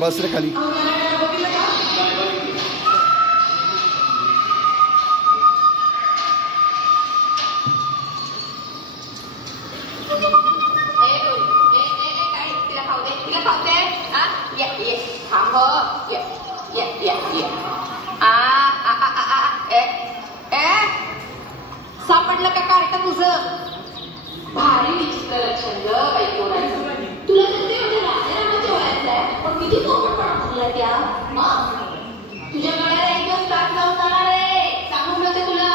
बस रे खाली सापडलं का कार्ट तुझं भारी विचित्र लक्षण ग ऐकून तुला तर ते म्हणजे राजारामाच्या वयाचं आहे पण किती पोपटपणा तुला त्या तुझ्या गळ्याला एक दिवस काट लावून जाणार आहे सांगून ठेवते तुला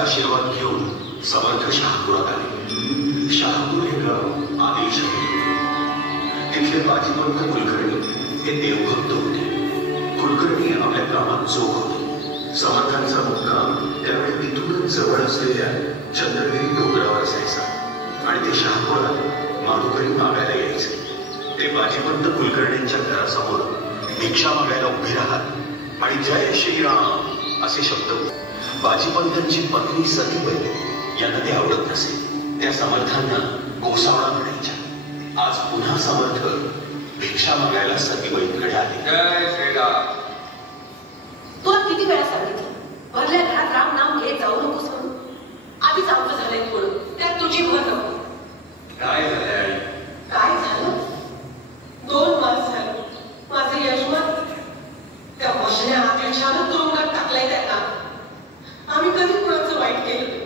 आशीर्वाद घेऊन समर्थ शहापुरात आले. शहापूर हे गाव आदिल शहर. तिथले बाजीपंत कुलकर्णी हे देवभक्त होते. कुलकर्णी आपल्या कामात चोख होते. समर्थांचा मुक्काम त्यावेळी तिथूनच जवळ असलेल्या चंद्रगिरी डोंगरावर असायचा आणि ते शहापुरात माधुकरी मागायला यायचे. ते बाजीपंत कुलकर्णींच्या घरासमोर भिक्षा मागायला उभे राहत आणि जय श्रीराम असे शब्द. बाजीपंतांची पत्नी सतीबाई यांना ते आवडत नसे. त्या समर्थांना गोसावळा म्हणायच्या. आज पुन्हा समर्थ भिक्षा मागायला सतीबाईंकडे आले. जय श्रीराम. तुला किती वेळा सांगितलं भरल्या घरात राम नाम घेत जाऊ नकोस म्हणून. आधीच आमचं झालंय थोडं त्यात तुझी भर नको. काय झालंय? काय झालं? 2 मास झालं माझे यजमान त्या वशने अत्याचारानं तुरुंगात टाकलाय त्यांना. आम्ही कधी कुणाचं वाईट केलं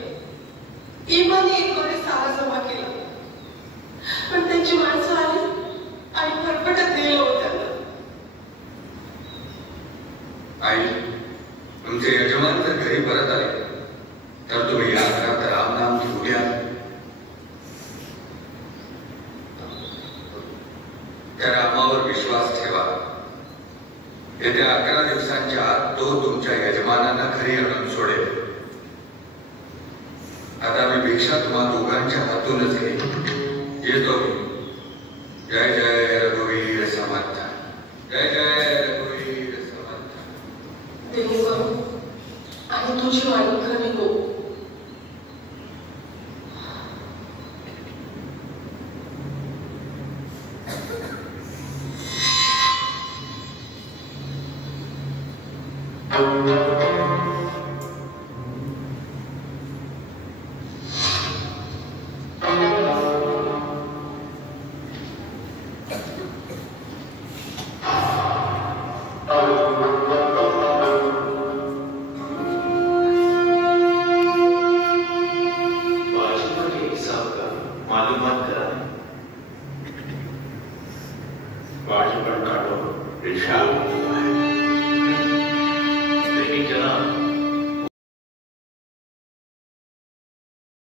इमानी एकमध्ये सारा जमा केला पण त्यांची माणसं आली आणि फरफटत नेलं होतं त्यांना. आई तुमचे यजमान जर घरी परत आले तर तुम्ही या घरात रामनाम घेऊन या. त्या रामावर विश्वास ठेवा. येत्या 11 दिवसांच्या आत तो तुमच्या यजमानांना घरी आणून सोडेल. आता मी भिक्षा तुम्हा दोघांच्या हातूनच घेईन. येतो. जय जय रघुवीर समर्थ. जय जय रघुवीर समर्थ. देव आणि तुझी वाणी खरी हो. मालूमात करा वाजपण काढो रिक्षा